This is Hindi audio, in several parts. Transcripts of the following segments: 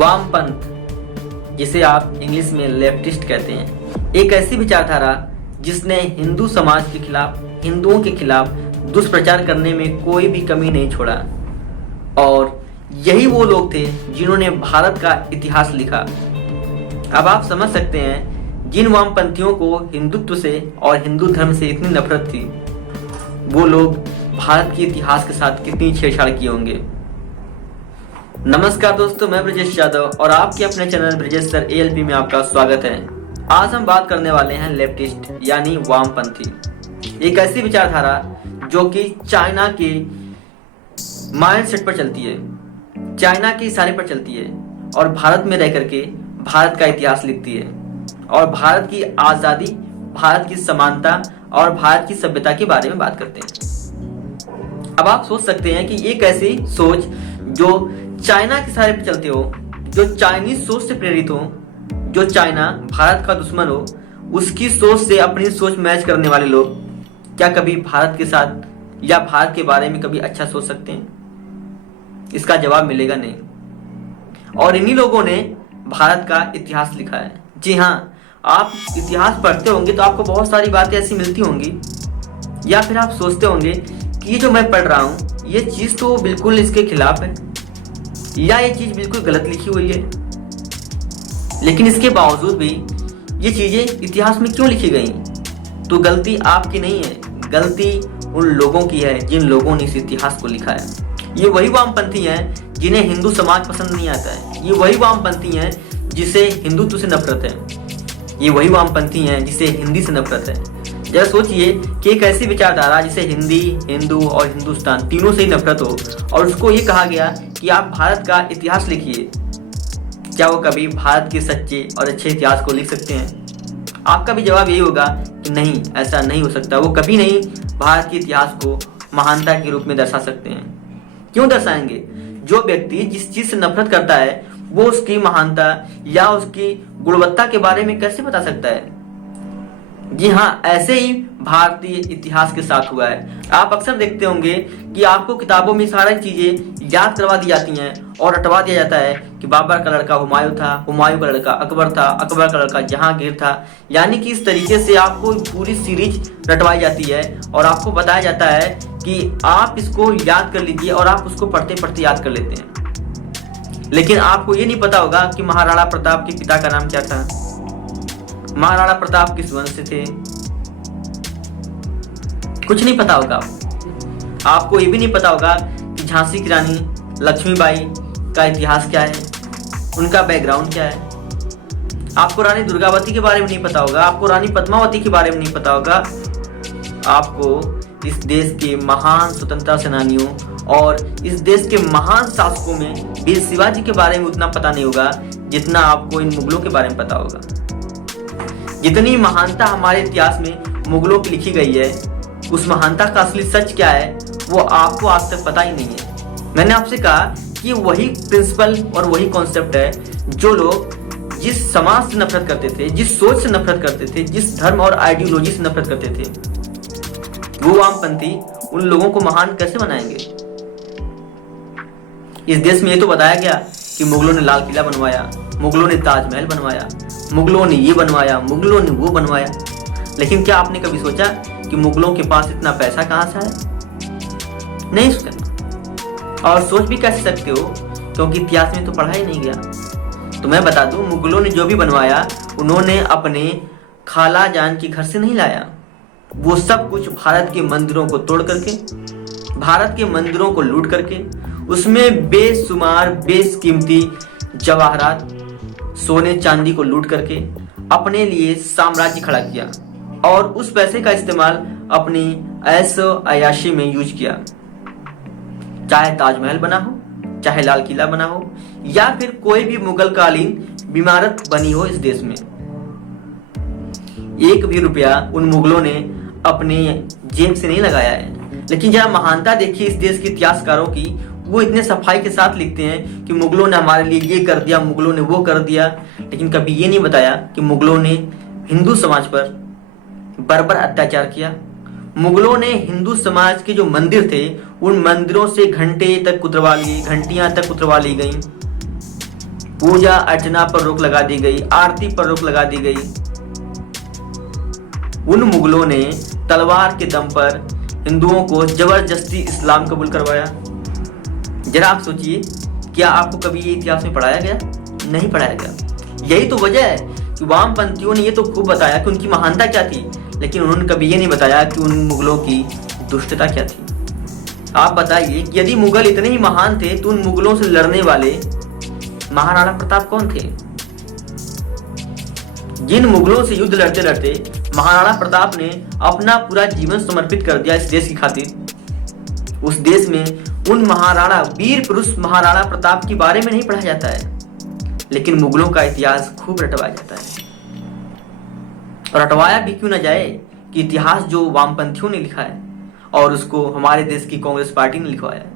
वामपंथ, जिसे आप इंग्लिश में लेफ्टिस्ट कहते हैं, एक ऐसी विचारधारा जिसने हिंदू समाज के खिलाफ, हिंदुओं के खिलाफ दुष्प्रचार करने में कोई भी कमी नहीं छोड़ा। और यही वो लोग थे जिन्होंने भारत का इतिहास लिखा। अब आप समझ सकते हैं जिन वामपंथियों को हिंदुत्व से और हिंदू धर्म से इतनी नफरत थी, वो लोग भारत के इतिहास के साथ कितनी छेड़छाड़ किए होंगे। नमस्कार दोस्तों, मैं ब्रजेश यादव और आपके अपने चैनल ब्रजेश सर ALP में आपका स्वागत है। आज हम बात करने वाले हैं लेफ्टिस्ट यानी वामपंथी, एक ऐसी विचारधारा जो कि चाइना के माइंडसेट पर चलती है, चाइना के इशारे पर चलती है और भारत में रह करके भारत का इतिहास लिखती है और भारत की आजादी, भारत की समानता और भारत की सभ्यता के बारे में बात करते हैं। अब आप सोच सकते हैं कि एक ऐसी सोच जो चाइना के इशारे पर चलते हो, जो चाइनीज सोच से प्रेरित हो, जो चाइना भारत का दुश्मन हो, उसकी सोच से अपनी सोच मैच करने वाले लोग क्या कभी भारत के साथ या भारत के बारे में कभी अच्छा सोच सकते हैं? इसका जवाब मिलेगा नहीं। और इन्हीं लोगों ने भारत का इतिहास लिखा है। जी हाँ, आप इतिहास पढ़ते होंगे तो आपको बहुत सारी बातें ऐसी मिलती होंगी, या फिर आप सोचते होंगे कि ये जो मैं पढ़ रहा हूँ ये चीज तो बिल्कुल इसके खिलाफ है, या ये चीज बिल्कुल गलत लिखी हुई है। लेकिन इसके बावजूद भी ये चीजें इतिहास में क्यों लिखी गई? तो गलती आपकी नहीं है, गलती उन लोगों की है जिन लोगों ने इस इतिहास को लिखा है। ये वही वामपंथी हैं जिन्हें हिंदू समाज पसंद नहीं आता है। ये वही वामपंथी हैं जिसे हिंदुत्व से नफरत है। ये वही वामपंथी हैं जिसे हिंदी से नफरत है। जरा सोचिए कि एक ऐसी विचारधारा जिसे हिंदी, हिंदू और हिंदुस्तान तीनों से ही नफरत हो और उसको ये कहा गया कि आप भारत का इतिहास लिखिए। क्या वो कभी भारत के सच्चे और अच्छे इतिहास को लिख सकते हैं? आपका भी जवाब यही होगा कि नहीं, ऐसा नहीं हो सकता। वो कभी नहीं भारत के इतिहास को महानता के रूप में दर्शा सकते हैं। क्यों दर्शाएंगे? जो व्यक्ति जिस चीज से नफरत करता है वो उसकी महानता या उसकी गुणवत्ता के बारे में कैसे बता सकता है? जी हाँ, ऐसे ही भारतीय इतिहास के साथ हुआ है। आप अक्सर देखते होंगे कि आपको किताबों में सारी चीजें याद करवा दी जाती हैं और रटवा दिया जाता है कि बाबर का लड़का हुमायूं था, हुमायूं का लड़का अकबर था, अकबर का लड़का जहांगीर था। यानी कि इस तरीके से आपको पूरी सीरीज रटवाई जाती है और आपको बताया जाता है कि आप इसको याद कर लीजिए और आप उसको पढ़ते पढ़ते याद कर लेते हैं। लेकिन आपको ये नहीं पता होगा कि महाराणा प्रताप के पिता का नाम क्या था, महाराणा प्रताप किस वंश से थे, कुछ नहीं पता होगा। आपको ये भी नहीं पता होगा कि झांसी की रानी लक्ष्मीबाई का इतिहास क्या है, उनका बैकग्राउंड क्या है। आपको रानी दुर्गावती के बारे में नहीं पता होगा, आपको रानी पद्मावती के बारे में नहीं पता होगा। आपको इस देश के महान स्वतंत्रता सेनानियों और इस देश के महान शासकों में वीर शिवाजी के बारे में उतना पता नहीं होगा जितना आपको इन मुगलों के बारे में पता होगा। जितनी महानता हमारे इतिहास में मुगलों की लिखी गई है, उस महानता का असली सच क्या है वो आपको आज तक पता ही नहीं है। मैंने आपसे कहा कि वही प्रिंसिपल और वही कॉन्सेप्ट है जो लोग जिस समाज से नफरत करते थे, जिस सोच से नफरत करते थे, जिस धर्म और आइडियोलॉजी से नफरत करते थे, वो वामपंथी उन लोगों को महान कैसे बनाएंगे? इस देश में ये तो बताया गया कि मुगलों ने लाल किला बनवाया, मुगलों ने ताजमहल बनवाया, मुगलों ने ये बनवाया, मुगलों ने वो बनवाया। लेकिन क्या आपने कभी सोचा कि मुगलों के पास इतना पैसा कहां से आया? नहीं सोचा। और सोच भी कैसे सकते हो, क्योंकि इतिहास में तो पढ़ा ही नहीं गया। तो मैं बता दूं, मुगलों ने जो भी बनवाया उन्होंने अपने खाला जान के घर से नहीं लाया। वो सब कुछ भारत के मंदिरों को तोड़ करके, भारत के मंदिरों को लूट करके, उसमें बेशुमार बेशकीमती जवाहरात, सोने चांदी को लूट करके अपने लिए साम्राज्य खड़ा किया और उस पैसे का इस्तेमाल अपनी ऐशो अयाशी में यूज किया। चाहे ताजमहल बना हो, चाहे लाल किला बना हो, या फिर कोई भी मुगल कालीन इमारत बनी हो इस देश में, एक भी रुपया उन मुगलों ने अपने जेब से नहीं लगाया है। लेकिन जरा महानता देखिए इस देश के इतिहासकारों की, वो इतने सफाई के साथ लिखते हैं कि मुगलों ने हमारे लिए ये कर दिया, मुगलों ने वो कर दिया। लेकिन कभी ये नहीं बताया कि मुगलों ने हिंदू समाज पर बर्बर अत्याचार किया। मुगलों ने हिंदू समाज के जो मंदिर थे उन मंदिरों से घंटियां तक उतरवा ली गई। पूजा अर्चना पर रोक लगा दी गई, आरती पर रोक लगा दी गई। उन मुगलों ने तलवार के दम पर हिंदुओं को जबरदस्ती इस्लाम कबूल करवाया। जरा आप सोचिए, क्या आपको कभी ये इतिहास में पढ़ाया गया? नहीं पढ़ाया गया। यही तो वजह है कि वामपंथियों ने ये तो खूब बताया कि उनकी महानता क्या थी, लेकिन उन्होंने कभी ये नहीं बताया कि उन मुगलों की दुष्टता क्या थी। आप बताइए कि यदि मुगल इतने ही महान थे तो उन मुगलों से लड़ने वाले महाराणा प्रताप कौन थे? जिन मुगलों से युद्ध लड़ते लड़ते महाराणा प्रताप ने अपना पूरा जीवन समर्पित कर दिया इस देश की खातिर, उस देश में उन महाराणा वीर पुरुष महाराणा प्रताप के बारे में नहीं पढ़ा जाता है, लेकिन मुगलों का इतिहास खूब रटवाया जाता है। और रटवाया भी क्यों न जाए कि इतिहास जो वामपंथियों ने लिखा है और उसको हमारे देश की कांग्रेस पार्टी ने लिखवाया है।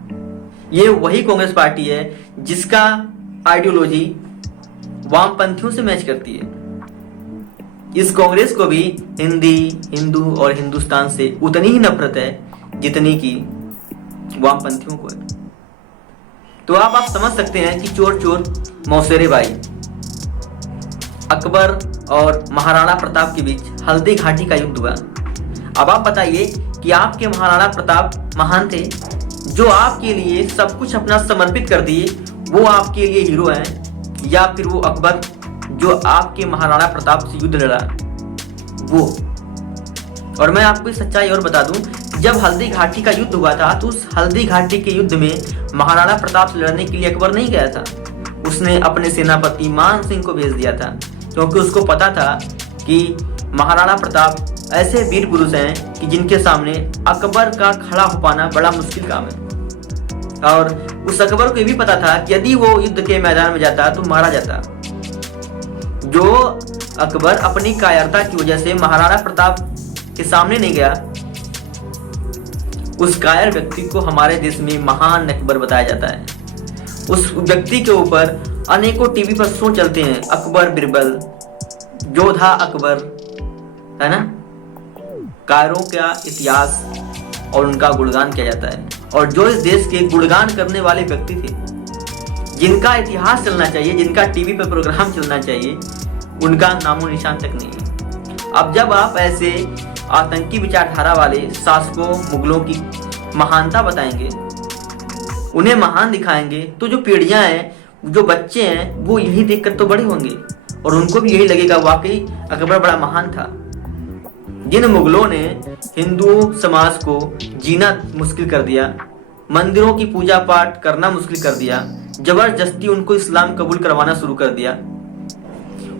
ये वही कांग्रेस पार्टी है जिसका आइडियोलॉजी वामपंथियों से मैच करती है। इस कांग्रेस को भी हिंदी, हिंदू और हिंदुस्तान से उतनी ही नफरत है जितनी की वामपंथियों को है। तो आप समझ सकते हैं कि चोर चोर मौसेरे भाई, अकबर और महाराणा प्रताप के बीच हल्दी घाटी का युद्ध हुआ। अब आप बताइए कि आपके महाराणा प्रताप महान थे, जो आपके लिए सब कुछ अपना समर्पित कर दिए, वो आपके लिए हीरो हैं, या फिर वो अकबर जो आपके महाराणा प्रताप से युद्ध लड़ा वो? और मैं आपको एक सच्चाई और बता दूं, जब हल्दी घाटी का युद्ध हुआ था तो उस हल्दी घाटी के युद्ध में महाराणा प्रताप से लड़ने के लिए अकबर नहीं गया था। उसने अपने सेनापति मान सिंह को भेज दिया था, क्योंकि उसको पता था कि महाराणा प्रताप ऐसे वीर पुरुष हैं कि जिनके सामने अकबर का खड़ा हो पाना बड़ा मुश्किल काम है। और उस अकबर को ये भी पता था कि यदि वो युद्ध के मैदान में जाता तो मारा जाता। जो अकबर अपनी कायरता की वजह से महाराणा प्रताप के सामने नहीं गया, उस कायर व्यक्ति को हमारे देश में महान अकबर बताया जाता है। उस व्यक्ति के ऊपर अनेकों टीवी पर शो चलते हैं, अकबर बिरबल, योद्धा अकबर, है ना। कायरों का इतिहास और उनका गुणगान किया जाता है। और जो इस देश के गुणगान करने वाले व्यक्ति थे, जिनका इतिहास चलना चाहिए, जिनका टीवी पर प्रोग्राम चलना चाहिए, उनका नामो निशान तक नहीं है। अब जब आप ऐसे आतंकी विचारधारा वाले शासकों मुगलों की महानता बताएंगे, उन्हें महान दिखाएंगे, तो जो पीढ़ियां हैं, जो बच्चे हैं, वो यही देखकर तो बड़े होंगे और उनको भी यही लगेगा वाकई अकबर बड़ा महान था। जिन मुगलों ने हिंदू समाज को जीना मुश्किल कर दिया, मंदिरों की पूजा पाठ करना मुश्किल कर दिया, जबरदस्ती उनको इस्लाम कबूल करवाना शुरू कर दिया,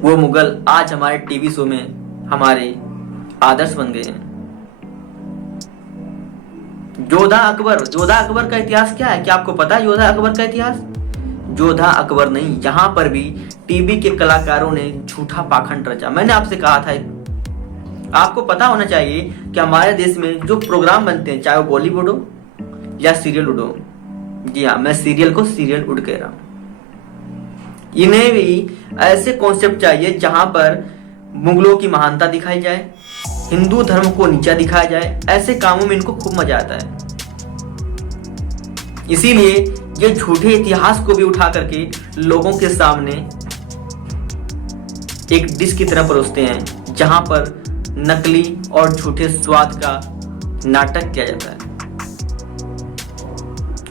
वो मुगल आज हमारे टीवी शो में हमारे आदर्श बन गए हैं। योद्धा अकबर का इतिहास क्या है? क्या आपको पता है योद्धा अकबर का इतिहास? योद्धा अकबर नहीं, यहाँ पर भी टीवी के कलाकारों ने झूठा पाखंड रचा। मैंने आपसे कहा था, आपको पता होना चाहिए कि हमारे देश में जो प्रोग्राम बनते हैं, चाहे वो बॉलीवुड हो या सीरियल उड हो, जी हाँ, मैं सीरियल को सीरियल उड कह रहा हूं, इन्हें भी ऐसे कॉन्सेप्ट चाहिए जहां पर मुगलों की महानता दिखाई जाए, हिंदू धर्म को नीचा दिखाया जाए। ऐसे कामों में इनको खूब मजा आता है। इसीलिए ये झूठे इतिहास को भी उठा करके लोगों के सामने एक डिश की तरह परोसते हैं, जहां पर नकली और झूठे स्वाद का नाटक किया जाता है।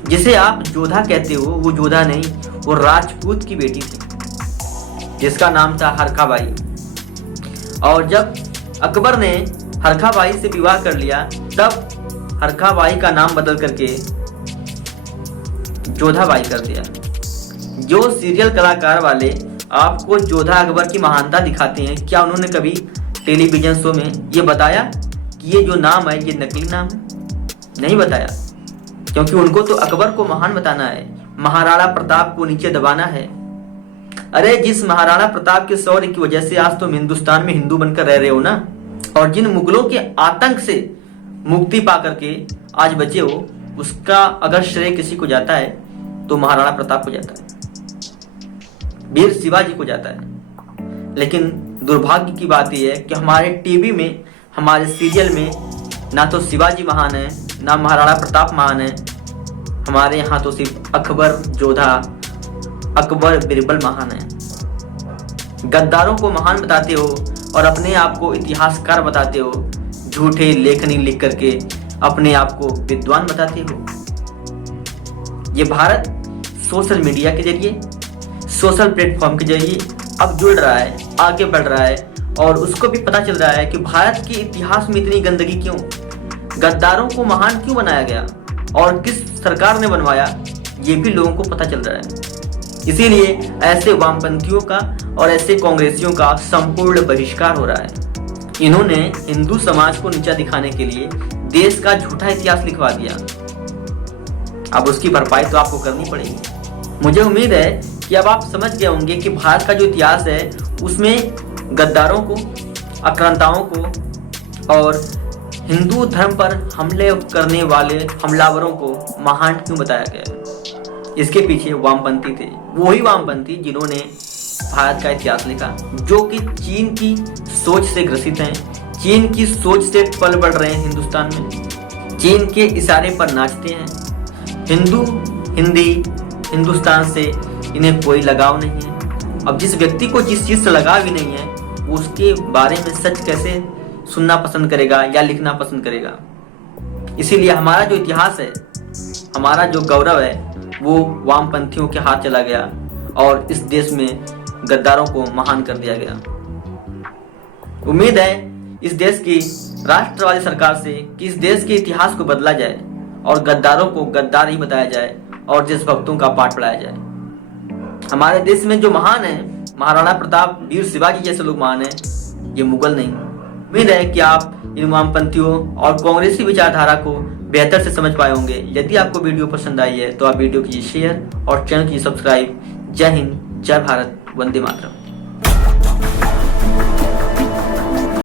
जिसे आप जोधा कहते हो, वो जोधा नहीं, वो राजपूत की बेटी थी जिसका नाम था हरखाबाई। और जब अकबर ने हरखाबाई से विवाह कर लिया, तब हरखाबाई का नाम बदल करके जोधाबाई कर दिया। जो सीरियल कलाकार वाले आपको जोधा अकबर की महानता दिखाते हैं, क्या उन्होंने कभी टेलीविजन शो में ये बताया कि ये जो नाम है ये नकली नाम है? नहीं बताया, क्योंकि उनको तो अकबर को महान बताना है, महाराणा प्रताप को नीचे दबाना है। अरे जिस महाराणा प्रताप के शौर्य की वजह से आज तुम हिंदुस्तान में हिंदू बनकर रह रहे हो ना, और जिन मुगलों के आतंक से मुक्ति पा करके आज बचे हो, उसका अगर श्रेय किसी को जाता है तो महाराणा प्रताप को जाता है, वीर शिवाजी को जाता है। लेकिन दुर्भाग्य की बात यह है कि हमारे टीवी में, हमारे सीरियल में ना तो शिवाजी महान है, ना महाराणा प्रताप महान है। हमारे यहाँ तो सिर्फ अकबर, जोधा अकबर बिरबल महान है। गद्दारों को महान बताते हो और अपने आप को इतिहासकार बताते हो, झूठे लेखनी लिख करके अपने आप को विद्वान बताते हो। ये भारत सोशल मीडिया के जरिए, सोशल प्लेटफॉर्म के जरिए अब जुड़ रहा है, आगे बढ़ रहा है और उसको भी पता चल रहा है कि भारत के इतिहास में इतनी गंदगी क्यों, गद्दारों को महान क्यों बनाया गया और किस सरकार ने बनवाया, ये भी लोगों को पता चल रहा है। इसीलिए ऐसे वामपंथियों का और ऐसे कांग्रेसियों का संपूर्ण बहिष्कार हो रहा है। इन्होंने हिंदू समाज को नीचा दिखाने के लिए देश का झूठा इतिहास लिखवा दिया। अब उसकी भरपाई तो आपको करनी पड़ेगी। मुझे उम्मीद है कि अब आप समझ गए होंगे कि भारत का जो इतिहास है उसमें गद्दारों को, आक्रांताओं को और हिंदू धर्म पर हमले करने वाले हमलावरों को महान क्यों बताया गया है। इसके पीछे वामपंथी थे, वही वामपंथी जिन्होंने भारत का इतिहास लिखा, जो कि चीन की सोच से ग्रसित हैं, चीन की सोच से पल बढ़ रहे हैं हिंदुस्तान में, चीन के इशारे पर नाचते हैं। हिंदी हिंदुस्तान से इन्हें कोई लगाव नहीं है। अब जिस व्यक्ति को जिस चीज से लगाव ही नहीं है वो उसके बारे में सच कैसे सुनना पसंद करेगा या लिखना पसंद करेगा। इसीलिए हमारा जो इतिहास है, हमारा जो गौरव है, वो वामपंथियों के हाथ चला गया और इस देश में गद्दारों को महान कर दिया गया। उम्मीद है इस देश की राष्ट्रवादी सरकार से कि इस देश के इतिहास को बदला जाए और गद्दारों को गद्दार ही बताया जाए और देशभक्तों का पाठ पढ़ाया जाए। हमारे देश में जो महान है, महाराणा प्रताप, वीर शिवाजी जैसे लोग महान हैं, ये मुगल नहीं। उम्मीद है कि आप इन वामपंथियों और कांग्रेसी विचारधारा को बेहतर से समझ पाए होंगे। यदि आपको वीडियो पसंद आई है तो आप वीडियो कीजिए शेयर और चैनल कीजिए सब्सक्राइब। जय हिंद, जय भारत, वंदे मातरम।